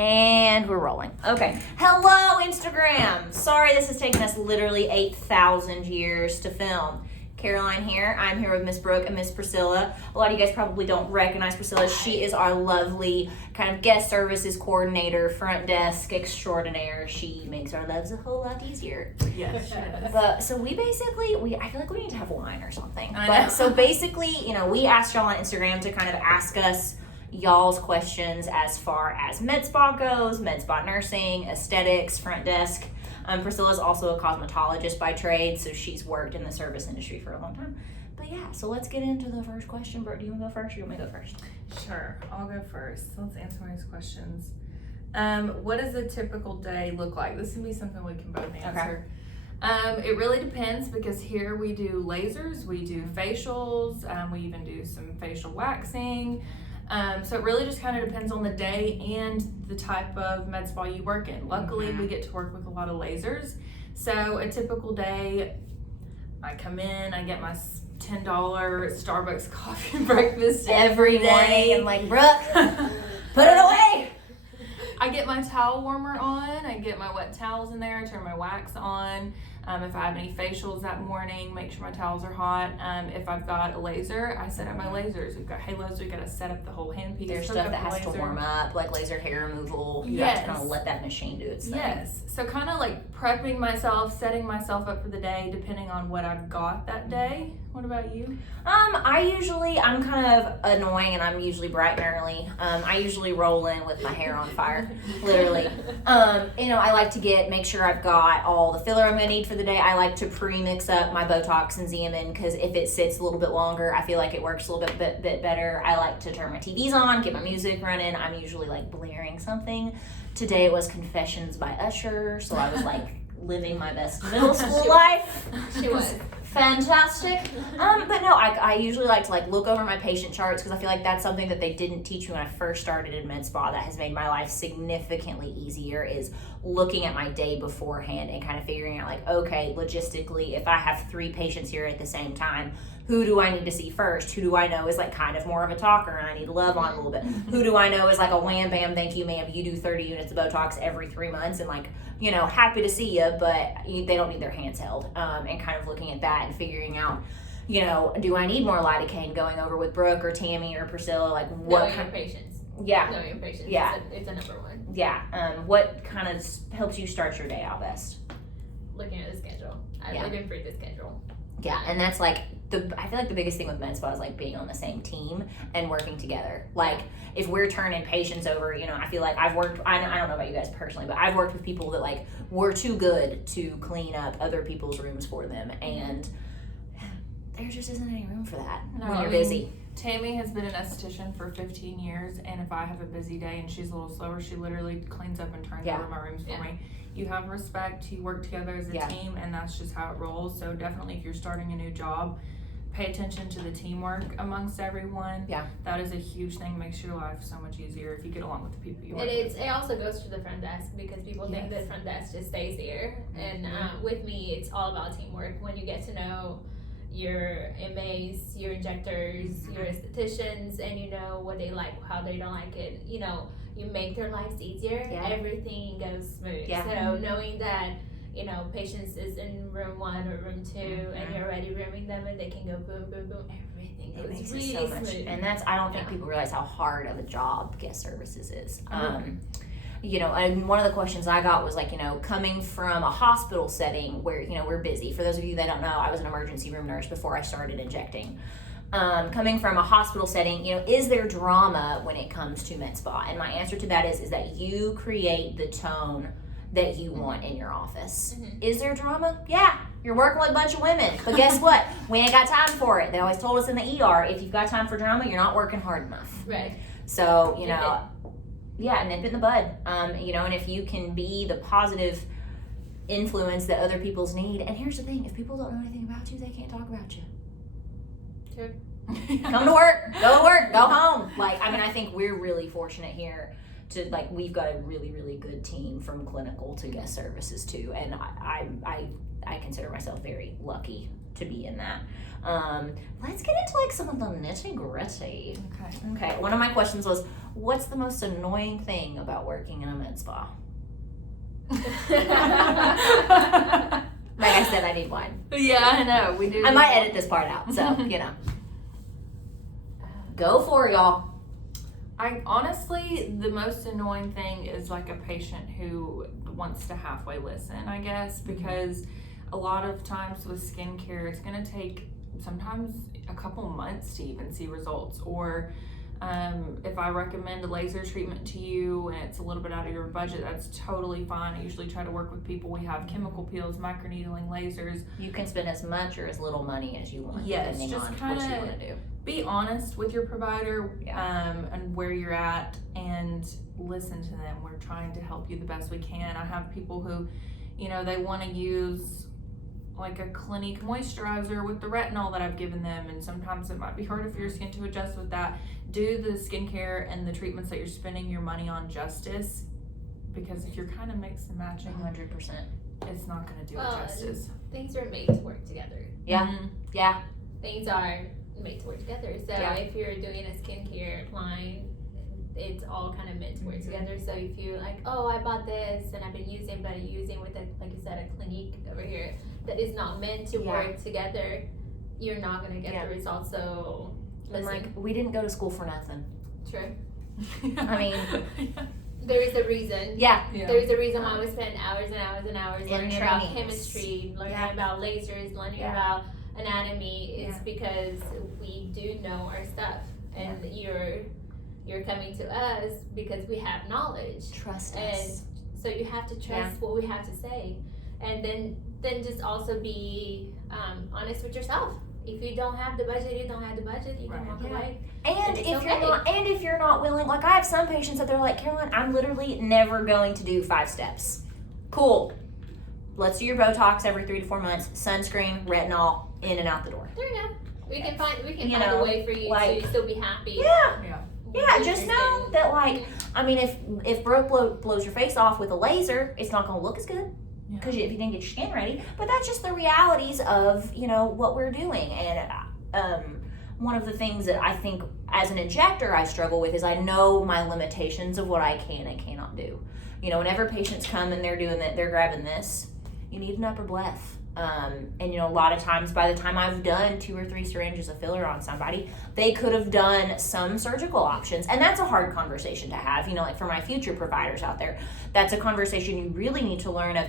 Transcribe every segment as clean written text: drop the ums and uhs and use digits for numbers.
And we're rolling. Okay. Hello, Instagram. Sorry this has taken us literally 8,000 years to film. Caroline here. I'm here with Miss Brooke and Miss Priscilla. A lot of you guys probably don't recognize Priscilla. She is our lovely kind of guest services coordinator, front desk extraordinaire. She makes our lives a whole lot easier. Yes. But so we basically, I feel like we need to have wine or something. I know. But so basically, we asked y'all on Instagram to kind of ask us y'all's questions as far as MedSpa goes, MedSpa nursing, aesthetics, front desk. Priscilla's also a cosmetologist by trade, so she's worked in the service industry for a long time. But yeah, so let's get into the first question. Brooke, do you want to go first or do you want me to go first? Sure, I'll go first. Let's answer these questions. What does a typical day look like? This can be something we can both answer. Okay. It really depends because here we do lasers, we do facials, we even do some facial waxing. So it really just kind of depends on the day and the type of med spa you work in. Luckily, we get to work with a lot of lasers. So a typical day, I come in, I get my $10 Starbucks coffee and breakfast every morning. And like, Brooke, put it away. I get my towel warmer on, I get my wet towels in there, I turn my wax on. If I have any facials that morning, make sure my towels are hot. If I've got a laser, I set up my lasers. We've got halos, we've got to set up the whole handpiece. There's stuff that has to warm up, like laser hair removal. You have to kind of let that machine do its thing. Yes. So kind of like prepping myself, setting myself up for the day, depending on what I've got that day. What about you? I'm kind of annoying and I'm usually bright and early. I usually roll in with my hair on fire, literally. I like to make sure I've got all the filler I'm going to need for the day. I like to pre-mix up my Botox and Xeomin because if it sits a little bit longer, I feel like it works a little bit better. I like to turn my TVs on, get my music running. I'm usually like blaring something. Today it was Confessions by Usher, so I was like living my best middle school life. She was. Fantastic. But no, I usually like to look over my patient charts because I feel like that's something that they didn't teach me when I first started in med spa that has made my life significantly easier is looking at my day beforehand and kind of figuring out okay, logistically, if I have 3 patients here at the same time, who do I need to see first? Who do I know is kind of more of a talker and I need to love on a little bit? Who do I know is a wham bam, thank you ma'am, you do 30 units of Botox every 3 months and happy to see you, but they don't need their hands held. And kind of looking at that and figuring out, do I need more lidocaine going over with Brooke or Tammy or Priscilla? What Knowing your patients. Yeah. Knowing your patients. Yeah. It's a number one. Yeah. What kind of helps you start your day out best? Looking at the schedule. I'm looking for the schedule. Yeah, and that's I feel like the biggest thing with med spa is being on the same team and working together. If we're turning patients over, I feel like I've worked, I don't know about you guys personally, but I've worked with people that were too good to clean up other people's rooms for them, and there just isn't any room for that when you're busy. Tammy has been an esthetician for 15 years, and if I have a busy day and she's a little slower, she literally cleans up and turns over my rooms for me. You have respect, you work together as a team, and that's just how it rolls. So definitely if you're starting a new job, pay attention to the teamwork amongst everyone. Yeah. That is a huge thing. Makes your life so much easier if you get along with the people you work with. It also goes to the front desk because people think the front desk just stays there. And with me, it's all about teamwork. When you get to know your MAs, your injectors, your estheticians, and you know what they like, how they don't like it, you make their lives easier, everything goes smooth. So knowing that, patients is in room 1 or room 2 and you're already rooming them and they can go boom, boom, boom, everything goes makes really it so much, smooth. and I don't think people realize how hard of a job guest services is. And one of the questions I got was coming from a hospital setting where, we're busy. For those of you that don't know, I was an emergency room nurse before I started injecting. Coming from a hospital setting, is there drama when it comes to med spa? And my answer to that is that you create the tone that you want in your office. Is there drama? Yeah. You're working with a bunch of women. But guess what? We ain't got time for it. They always told us in the ER, if you've got time for drama, you're not working hard enough. Right. So, nip it in the bud. And if you can be the positive influence that other people's need. And here's the thing, if people don't know anything about you, they can't talk about you. True. Come to work, go home. I think we're really fortunate here to we've got a really, really good team from clinical to guest services too. And I consider myself very lucky to be in that. Let's get into like some of the nitty gritty. Okay. One of my questions was, what's the most annoying thing about working in a med spa? Like I said, I need one. Yeah, I know. We do. I might edit this part out, so Go for it, y'all. I honestly, the most annoying thing is like a patient who wants to halfway listen, I guess, because a lot of times with skincare, it's going to take sometimes a couple months to even see results. Or if I recommend a laser treatment to you and it's a little bit out of your budget, that's totally fine. I usually try to work with people. We have chemical peels, microneedling, lasers. You can spend as much or as little money as you want, depending just on what you want to do. Be honest with your provider and where you're at, and listen to them. We're trying to help you the best we can. I have people who, they want to use like a Clinique moisturizer with the retinol that I've given them, and sometimes it might be harder for your skin to adjust with that. Do the skincare and the treatments that you're spending your money on justice, because if you're kind of mix and matching, 100%, it's not going to do it justice. Things are made to work together. Yeah. Things are made to work together. So if you're doing a skincare line, it's all kind of meant to work together. So if you like, oh, I bought this and I've been using, but I'm using with like you said, a Clinique over here that is not meant to work together, you're not gonna get the results. So like, we didn't go to school for nothing. True. I mean, there is a reason. Yeah. There's a reason why we spend hours and hours and hours learning about trainings. chemistry, learning about lasers, learning about anatomy. It's because we do know our stuff, and you're coming to us because we have knowledge. Trust and us. So you have to trust what we have to say, and then just also be honest with yourself. If you don't have the budget, you don't have the budget. You can walk away. And if you're not willing, like I have some patients that they're like, Caroline, I'm literally never going to do 5 steps. Cool. Let's do your Botox every 3 to 4 months. Sunscreen, retinol, in and out the door. There you go. We can find a way for you to still be happy. Yeah, just know that, like, I mean, if Brooke blows your face off with a laser, it's not going to look as good because if you didn't get your skin ready. But that's just the realities of, what we're doing. And one of the things that I think as an injector I struggle with is I know my limitations of what I can and cannot do. Whenever patients come and they're doing that, they're grabbing this, you need an upper breath. And a lot of times by the time I've done 2 or 3 syringes of filler on somebody, they could have done some surgical options. And that's a hard conversation to have, like for my future providers out there, that's a conversation you really need to learn of.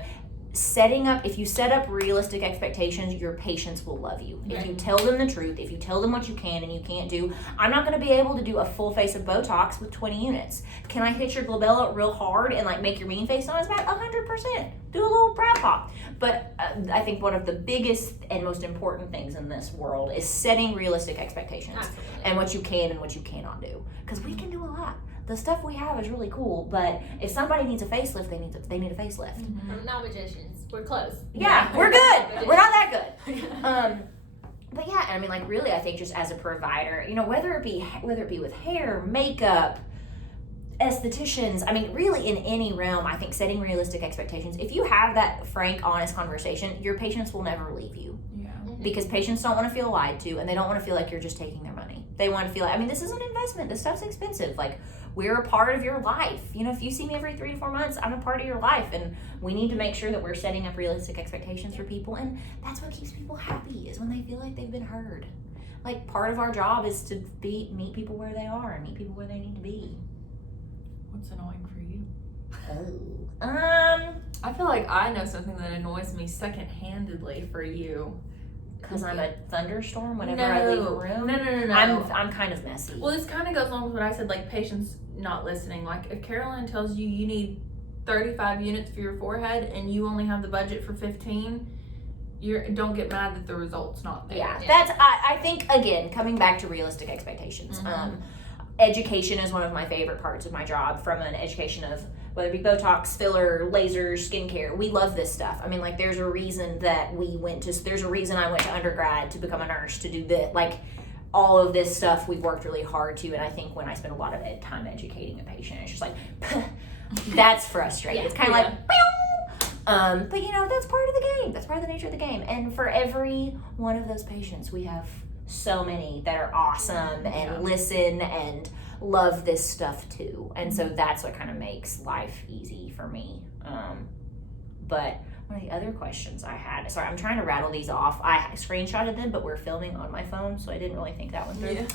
If you set up realistic expectations, your patients will love you. If you tell them the truth, if you tell them what you can and you can't do, I'm not going to be able to do a full face of Botox with 20 units. Can I hit your glabella real hard and like make your mean face on his back? 100%. Do a little brow pop. But I think one of the biggest and most important things in this world is setting realistic expectations and what you can and what you cannot do. Because we can do a lot. The stuff we have is really cool, but if somebody needs a facelift, they need a facelift. We're not magicians. We're close. Yeah, we're good. We're not that good. But yeah, I mean, like really, I think just as a provider, whether it be with hair, makeup, estheticians, I mean, really in any realm, I think setting realistic expectations. If you have that frank, honest conversation, your patients will never leave you. Because patients don't want to feel lied to, and they don't want to feel like you're just taking their money. They want to feel like, this is an investment. This stuff's expensive. Like, we're a part of your life. If you see me every 3 to 4 months, I'm a part of your life, and we need to make sure that we're setting up realistic expectations for people, and that's what keeps people happy, is when they feel like they've been heard. Like, part of our job is to meet people where they are and meet people where they need to be. What's annoying for you? I feel like I know something that annoys me second-handedly for you. Because I'm a thunderstorm whenever I leave a room? No. I'm kind of messy. Well, this kind of goes along with what I said, like patients not listening. Like if Caroline tells you need 35 units for your forehead and you only have the budget for 15, don't get mad that the result's not there. Yeah. That's, I think, again, coming back to realistic expectations. Education is one of my favorite parts of my job, from an education of whether it be Botox, filler, lasers, skincare. We love this stuff. There's a reason that there's a reason I went to undergrad to become a nurse, to do this. Like, all of this stuff we've worked really hard to, and I think when I spend a lot of time educating a patient, it's just like, that's frustrating. It's kind of like, But you know, that's part of the game. That's part of the nature of the game. And for every one of those patients, we have so many that are awesome and listen and love this stuff too. And so that's what kind of makes life easy for me. But one of the other questions I had, sorry, I'm trying to rattle these off. I screenshotted them, but we're filming on my phone, so I didn't really think that one through.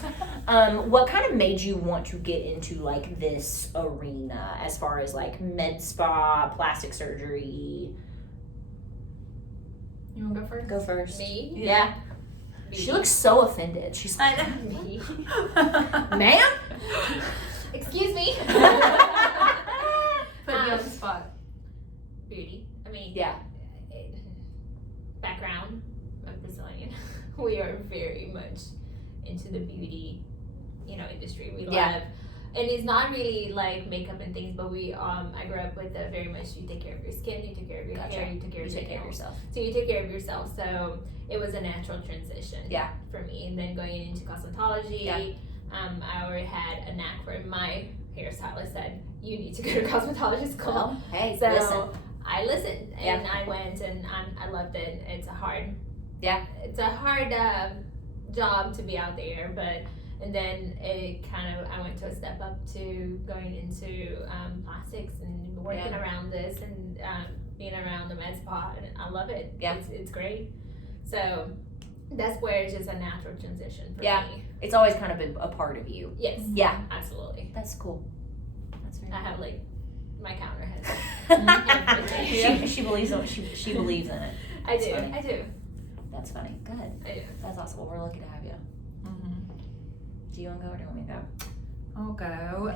What kind of made you want to get into like this arena as far as like med spa, plastic surgery? You want to go first? Go first. Me? Yeah. Me. She looks so offended. She's like, Me. ma'am? Excuse me. Put you on the spot. Beauty. I mean, Yeah. Background, I'm Brazilian. We are very much into the beauty, industry. We love, and it's not really like makeup and things, but we I grew up with a very much you take care of your skin, you take care of your hair, you take care of your nails. Yourself. So you take care of yourself. So it was a natural transition. Yeah. For me, and then going into cosmetology, I already had a knack for it. My hairstylist said you need to go to cosmetology school. Well, hey, So listen. I listened and I went and I loved it. It's a hard, job to be out there, and then I went to a step up to going into plastics and working around this and being around the MedSpa, and I love it. Yeah. It's great. So that's where it's just a natural transition for me. It's always kind of been a part of you. Yes. Yeah. Absolutely. That's cool. That's very I have cool. like my counter has she believes in she believes in it. I That's do. funny. I do. That's funny. Good. I do. That's awesome. Well, we're lucky to have you. Do you want to go or do you want me to go? I'll go.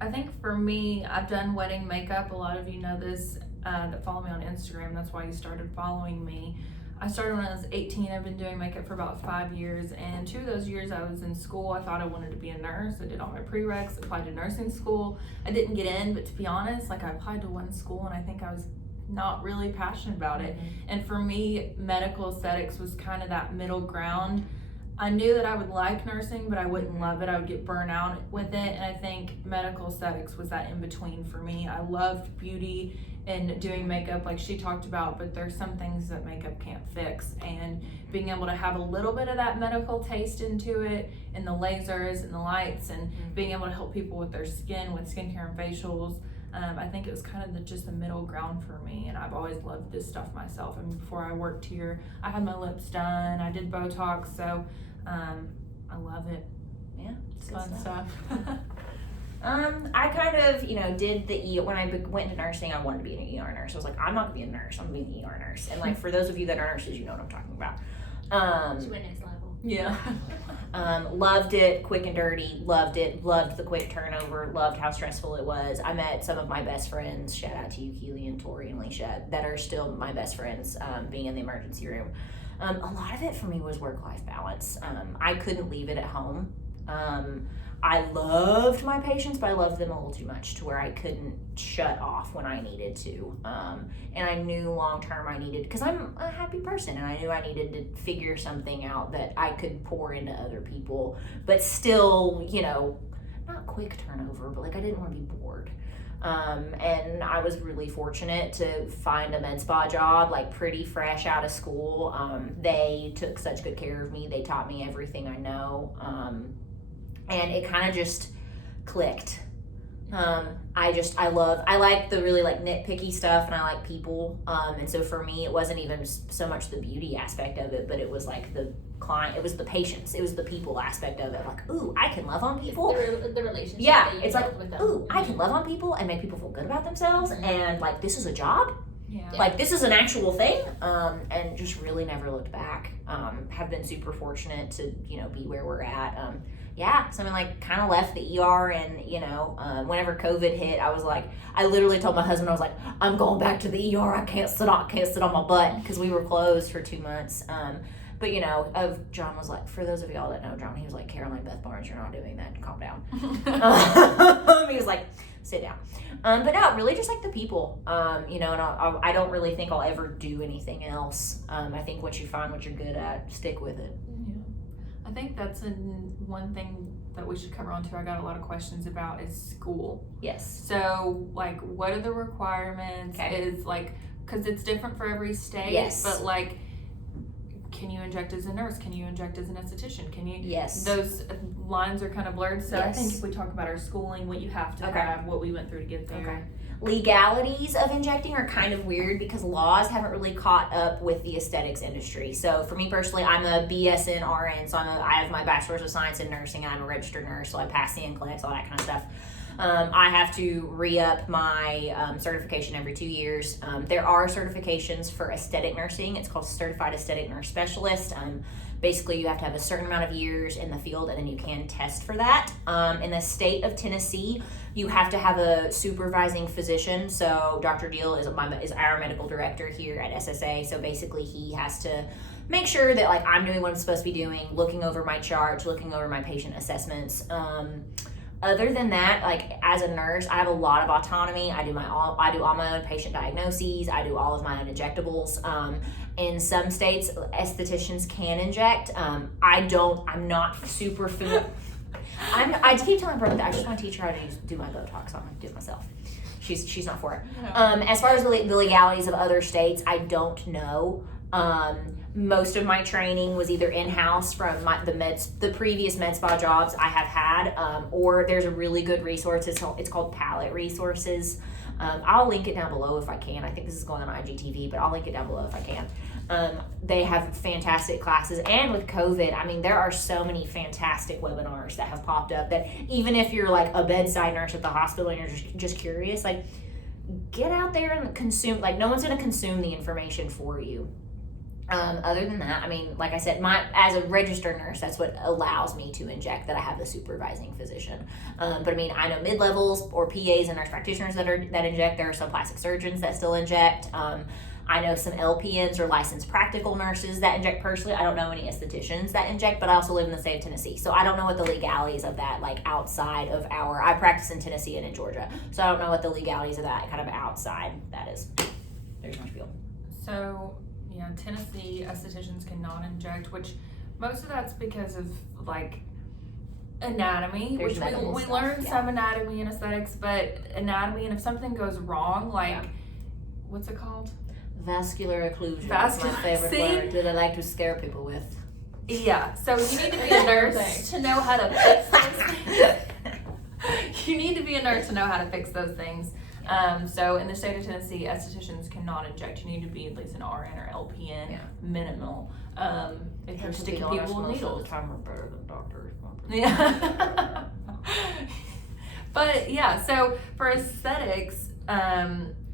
I think for me, I've done wedding makeup. A lot of you know this that follow me on Instagram. That's why you started following me. I started when I was 18. I've been doing makeup for about 5 years, and 2 of those years I was in school. I thought I wanted to be a nurse. I did all my prereqs, applied to nursing school. I didn't get in, but to be honest, like I applied to one school and I think I was not really passionate about it. And for me, medical aesthetics was kind of that middle ground. I knew that I would like nursing, but I wouldn't love it. I would get burnt out with it. And I think medical aesthetics was that in between for me. I loved beauty and doing makeup like she talked about, but there's some things that makeup can't fix. And being able to have a little bit of that medical taste into it, and the lasers and the lights, and being able to help people with their skin, with skincare and facials, I think it was kind of just the middle ground for me. And I've always loved this stuff myself. I mean, before I worked here, I had my lips done, I did Botox, so I love it. Yeah, It's fun stuff. I kind of, did when I went into nursing, I wanted to be an ER nurse. I was like, I'm not gonna be a nurse, I'm gonna be an ER nurse. And like, for those of you that are nurses, you know what I'm talking about. She went next level. Yeah. Loved it, quick and dirty, loved it, loved the quick turnover, loved how stressful it was. I met some of my best friends, shout out to you, Keely and Tori and Leisha, that are still my best friends, being in the emergency room. A lot of it for me was work-life balance. I couldn't leave it at home. I loved my patients, but I loved them a little too much to where I couldn't shut off when I needed to. And I knew long-term I needed, because I'm a happy person, and I knew I needed to figure something out that I could pour into other people, but still, not quick turnover, but like I didn't want to be bored. And I was really fortunate to find a med spa job, like pretty fresh out of school. They took such good care of me. They taught me everything I know. And it kind of just clicked. I like the really like nitpicky stuff, and I like people. And so for me, it wasn't even so much the beauty aspect of it, but it was like the client, it was the patients, it was the people aspect of it. Like, ooh, I can love on people. The relationship. Yeah, that you it's like, build with them. ooh, I can love on people and make people feel good about themselves, and like this is a job. Yeah. Like this is an actual thing, and just really never looked back. Have been super fortunate to be where we're at. So I mean, like, kind of left the ER, and whenever COVID hit, I was like, I literally told my husband, I was like, I'm going back to the ER. I can't sit on my butt, because we were closed for 2 months. But John was like, for those of y'all that know John, he was like, Caroline Beth Barnes, you're not doing that. Calm down. He was like, sit down. But no, really just like the people, and I don't really think I'll ever do anything else. I think once you find what you're good at, stick with it. I think that's one thing that we should cover on too, I got a lot of questions about, is school. Yes. So, like, what are the requirements? Okay. Is, like, because it's different for every state. Yes. But, like, can you inject as a nurse? Can you inject as an esthetician? Can you? Yes. Those lines are kind of blurred. So Yes. I think if we talk about our schooling, what you have to Okay. have, what we went through to get there. Okay. Legalities of injecting are kind of weird because laws haven't really caught up with the aesthetics industry. So for me personally, I'm a BS in RN, so I have my bachelor's of science in nursing, and I'm a registered nurse, so I pass the NCLEX, all that kind of stuff. I have to re-up my certification every 2 years. There are certifications for aesthetic nursing. It's called Certified Aesthetic Nurse Specialist. Basically, you have to have a certain amount of years in the field, and then you can test for that. In the state of Tennessee, you have to have a supervising physician. So Dr. Deal is our medical director here at SSA. So basically, he has to make sure that like I'm doing what I'm supposed to be doing, looking over my charts, looking over my patient assessments. Other than that, like as a nurse, I have a lot of autonomy. I do all my own patient diagnoses. I do all of my own injectables. In some states, estheticians can inject. I'm not super familiar. I keep telling Brooke that I just want to teach her how to do my Botox. I'm going to do it myself. She's not for it. No. As far as the legalities of other states, I don't know. Most of my training was either in-house from the previous MedSpa jobs I have had, or there's a really good resource. It's called Palette Resources. I'll link it down below if I can. I think this is going on IGTV, but I'll link it down below if I can. They have fantastic classes, and with COVID, I mean, there are so many fantastic webinars that have popped up that even if you're like a bedside nurse at the hospital and you're just curious, like get out there and consume. Like no one's going to consume the information for you. Other than that, I mean, like I said, as a registered nurse, that's what allows me to inject, that I have the supervising physician. But I mean, I know mid-levels or PAs and nurse practitioners that inject. There are some plastic surgeons that still inject. I know some LPNs or licensed practical nurses that inject personally. I don't know any estheticians that inject, but I also live in the state of Tennessee. So I don't know what the legalities of that, like outside of I practice in Tennessee and in Georgia. So I don't know what the legalities of that kind of outside that is. There's my spiel. So, yeah, Tennessee estheticians cannot inject, which most of that's because of like anatomy, There's which medical we stuff, learn yeah. some anatomy and aesthetics, but anatomy, and if something goes wrong, like what's it called? Vascular occlusion. That's my favorite word that I like to scare people with. Yeah, so you need to be a nurse to know how to fix those things. You need to be a nurse to know how to fix those things. So in the state of Tennessee, estheticians cannot inject. You need to be at least an RN or LPN, minimal. If you're sticking people with needles. Most of the time we're better than doctors. Yeah. But yeah, so for aesthetics,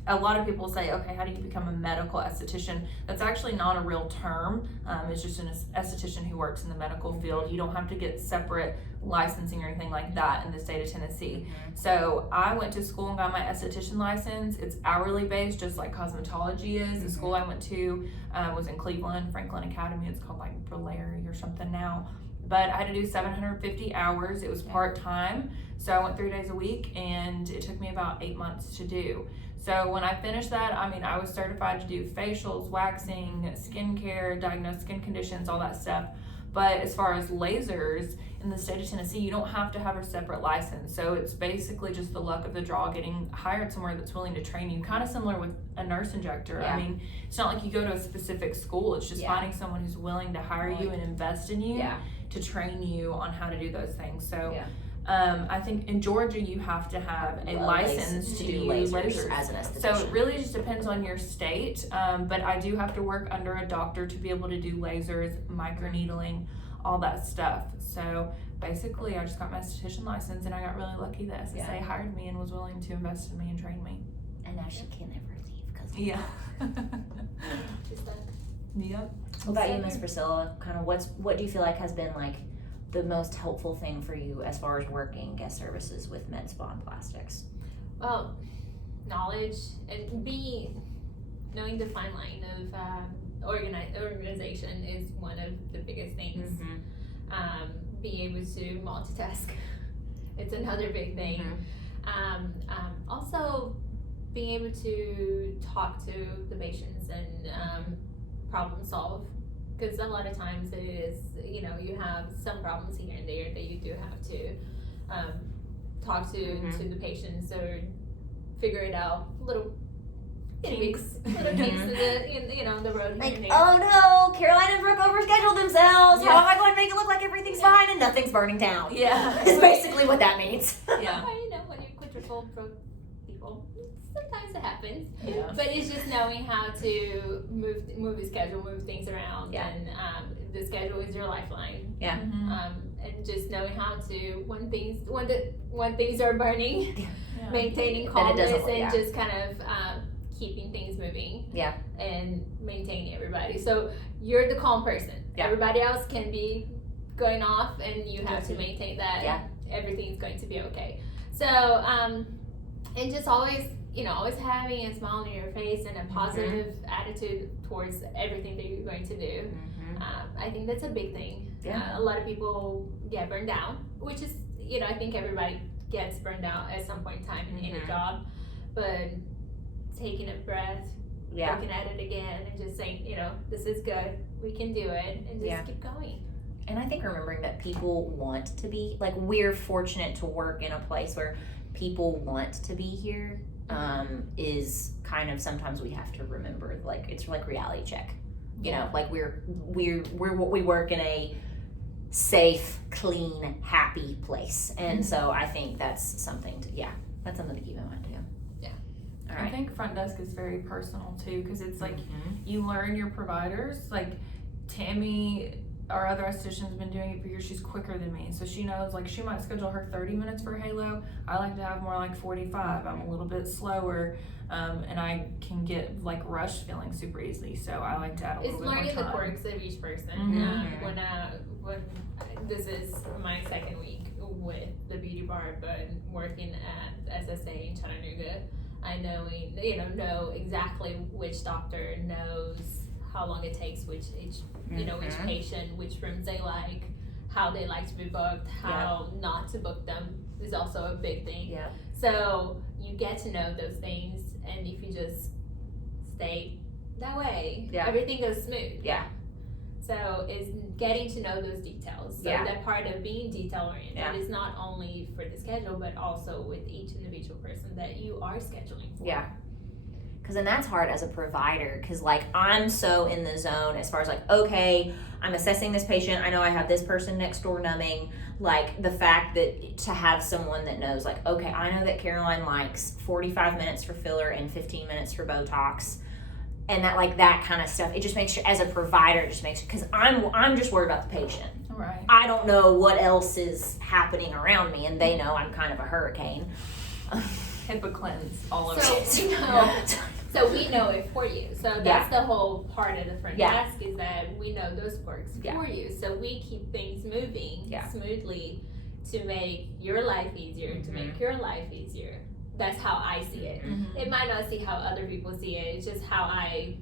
a lot of people say, okay, how do you become a medical esthetician? That's actually not a real term. It's just an esthetician who works in the medical field. You don't have to get separate licensing or anything like that in the state of Tennessee. Mm-hmm. So I went to school and got my esthetician license. It's hourly based, just like cosmetology is. Mm-hmm. The school I went to was in Cleveland, Franklin Academy. It's called like Valeri or something now. But I had to do 750 hours. It was part-time. So I went 3 days a week, and it took me about 8 months to do. So when I finished that, I mean, I was certified to do facials, waxing, skincare, diagnose skin conditions, all that stuff. But as far as lasers, in the state of Tennessee, you don't have to have a separate license. So it's basically just the luck of the draw getting hired somewhere that's willing to train you. Kind of similar with a nurse injector. Yeah. I mean, it's not like you go to a specific school. It's just finding someone who's willing to hire you and invest in you to train you on how to do those things. So I think in Georgia, you have to have a license to do lasers as an esthetician. So it really just depends on your state. But I do have to work under a doctor to be able to do lasers, microneedling, all that stuff. So basically, I just got my esthetician license, and I got really lucky that SSA hired me and was willing to invest in me and train me. And now she can never leave because Just that. Yep. What about you, Miss Priscilla? Kind of what do you feel like has been like the most helpful thing for you as far as working guest services with MedSpa and plastics? Well, knowledge and knowing the fine line of organization is one of the biggest things. Mm-hmm. Being able to multitask, it's another big thing. Mm-hmm. Also, being able to talk to the patients and problem solve because a lot of times it is, you know, you have some problems here and there that you do have to talk to the patients or figure it out. Little kinks in the, you know, the road here Like, and there. oh no, Caroline and Brooke overscheduled themselves. How am I going to make it look like everything's fine and nothing's burning down? Yeah. It's basically what that means. Yeah. Well, you know, when you're quadruple broke people, sometimes it happens. Yeah. But it's just knowing how to move the schedule, move things around, Yeah. and the schedule is your lifeline. Yeah. And just knowing how to when things are burning, Yeah. maintaining Then it calmness doesn't- and yeah. just kind of keeping things moving. Yeah. And maintaining everybody. So you're the calm person. Yeah. Everybody else can be going off, and you have to maintain that. Yeah. Everything's going to be okay. So and just always, you know, always having a smile on your face and a positive attitude towards everything that you're going to do. I think that's a big thing. Yeah. A lot of people get burned down, which is, you know, I think everybody gets burned out at some point in time in a job, but taking a breath, Yeah. looking at it again, and just saying, you know, this is good, we can do it, and just keep going. And I think remembering that people want to be, like, we're fortunate to work in a place where people want to be here, is kind of, sometimes we have to remember, like, it's like reality check. You know, like we work in a safe, clean, happy place. And so I think that's something to keep in mind too. Yeah. All I right. think front desk is very personal too, because it's like you learn your providers. Like Tammy, our other esthetician's been doing it for years. She's quicker than me, so she knows, like, she might schedule her 30 minutes for Halo. I like to have more like 45. I'm a little bit slower, and I can get like rush feeling super easily, so I like to add a little It's bit more learning the time. quirks of each person. When this is my second week with the beauty bar, but working at SSA in Chattanooga, I know exactly which doctor knows how long it takes, which patient, which rooms they like, how they like to be booked, how not to book them is also a big thing. Yeah. So you get to know those things, and if you just stay that way, everything goes smooth. Yeah. So it's getting to know those details. So that part of being detail oriented is not only for the schedule, but also with each individual person that you are scheduling for. Yeah. Because then that's hard as a provider, because like I'm so in the zone as far as like, okay, I'm assessing this patient, I know I have this person next door numbing, like the fact that to have someone that knows like, okay, I know that Caroline likes 45 minutes for filler and 15 minutes for Botox, and that like that kind of stuff, it just makes sure as a provider, it just makes, because I'm just worried about the patient. Right. I don't know what else is happening around me, and they know I'm kind of a hurricane. HIPAA cleanse all over. So we know it for you. So that's the whole part of the front desk, is that we know those quirks for you. So we keep things moving smoothly to make your life easier, to make your life easier. That's how I see it. It might not see how other people see it. It's just how I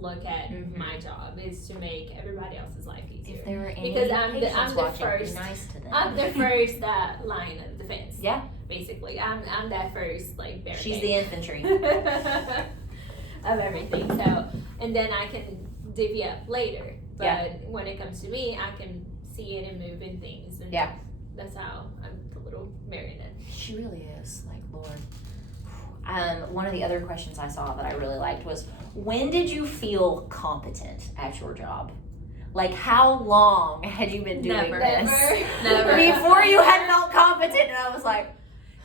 look at my job, is to make everybody else's life easier. If there are any Because I'm patients the watching, first. be nice to them. I'm the first line of defense. Yeah. Basically, I'm that first like barricade. She's the infantry. of everything. So, and then I can divvy up later. But when it comes to me, I can see it and move in things. And that's how I'm the little marionette. She really is, like, Lord. One of the other questions I saw that I really liked was, when did you feel competent at your job? Like, how long had you been doing this? Never. Before you had felt competent, and I was like,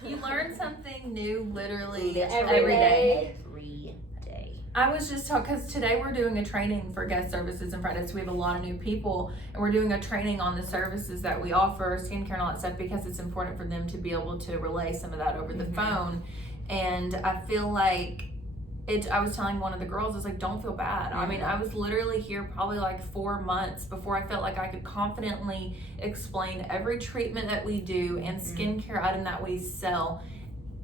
You learn something new literally every day. Every day. I was just talking, because today we're doing a training for guest services and front desk. We have a lot of new people, and we're doing a training on the services that we offer, skincare and all that stuff, because it's important for them to be able to relay some of that over the phone. And I feel like I was telling one of the girls, I was like, don't feel bad. I mean, I was literally here probably like 4 months before I felt like I could confidently explain every treatment that we do and skincare item that we sell,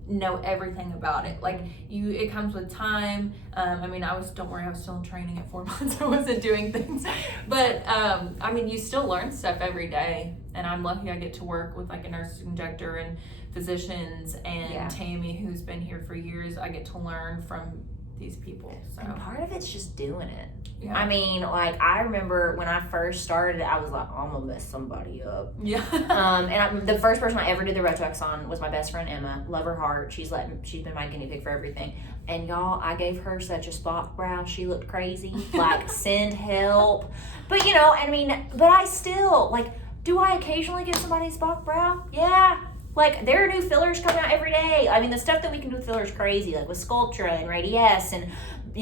know everything about it. Like, it comes with time. I mean, don't worry, I was still in training at 4 months. I wasn't doing things. But, I mean, you still learn stuff every day. And I'm lucky I get to work with like a nurse injector and physicians and Tammy, who's been here for years. I get to learn from these people. So And part of it's just doing it. yeah. I mean, like, I remember when I first started, I was like, I'm gonna mess somebody up. Yeah. The first person I ever did the Botox on was my best friend Emma. Love her heart. She's been my guinea pig for everything. And y'all, I gave her such a spot brow. She looked crazy. Like, send help. But I mean, but I still like. Do I occasionally give somebody a spot brow? Yeah. Like, there are new fillers coming out every day. I mean, the stuff that we can do with fillers is crazy, like with Sculptra and Radiesse. And,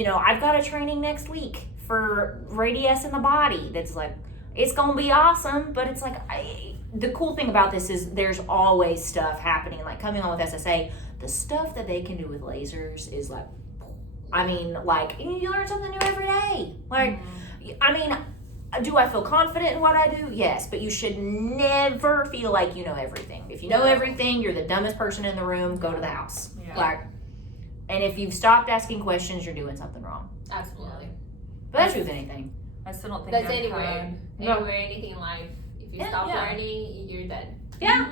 I've got a training next week for Radiesse in the body that's like, it's going to be awesome. But it's like, the cool thing about this is there's always stuff happening. Like, coming on with SSA, the stuff that they can do with lasers is like, I mean, like, you learn something new every day. Like, I mean, do I feel confident in what I do? Yes, but you should never feel like you know everything. If you know everything, you're the dumbest person in the room. Go to the house. Yeah. Like, and if you've stopped asking questions, you're doing something wrong. Absolutely. But that's true with anything. I still don't think That's I've anywhere. had- Anywhere, anything in life. If you Yeah, stop yeah. learning, you're dead. Yeah.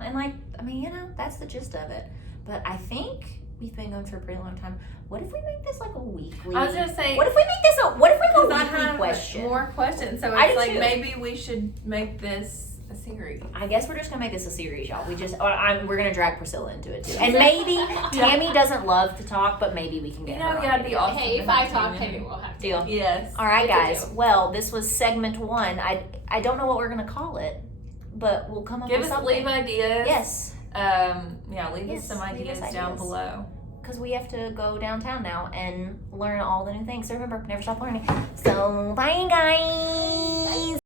And like, I mean, that's the gist of it. But I think we've been going for a pretty long time. What if we make this like a weekly? I was gonna say. What if we make this what if we go Because I weekly have question? more questions, so I it's do like too. maybe we should make this a series. I guess we're just gonna make this a series, y'all. We're gonna drag Priscilla into it too, and maybe Tammy doesn't love to talk, but maybe we can get her. on. Yeah, it'd be awesome. Hey, to if I have talk, Tammy. Tammy will have to. Deal. Yes. All right, Good to guys. do. Well, this was segment 1. I don't know what we're gonna call it, but we'll come up Give with us something. leave ideas. Yes, Leave Yes, us some leave us ideas down ideas. below. because we have to go downtown now and learn all the new things. So remember, never stop learning. So bye, guys.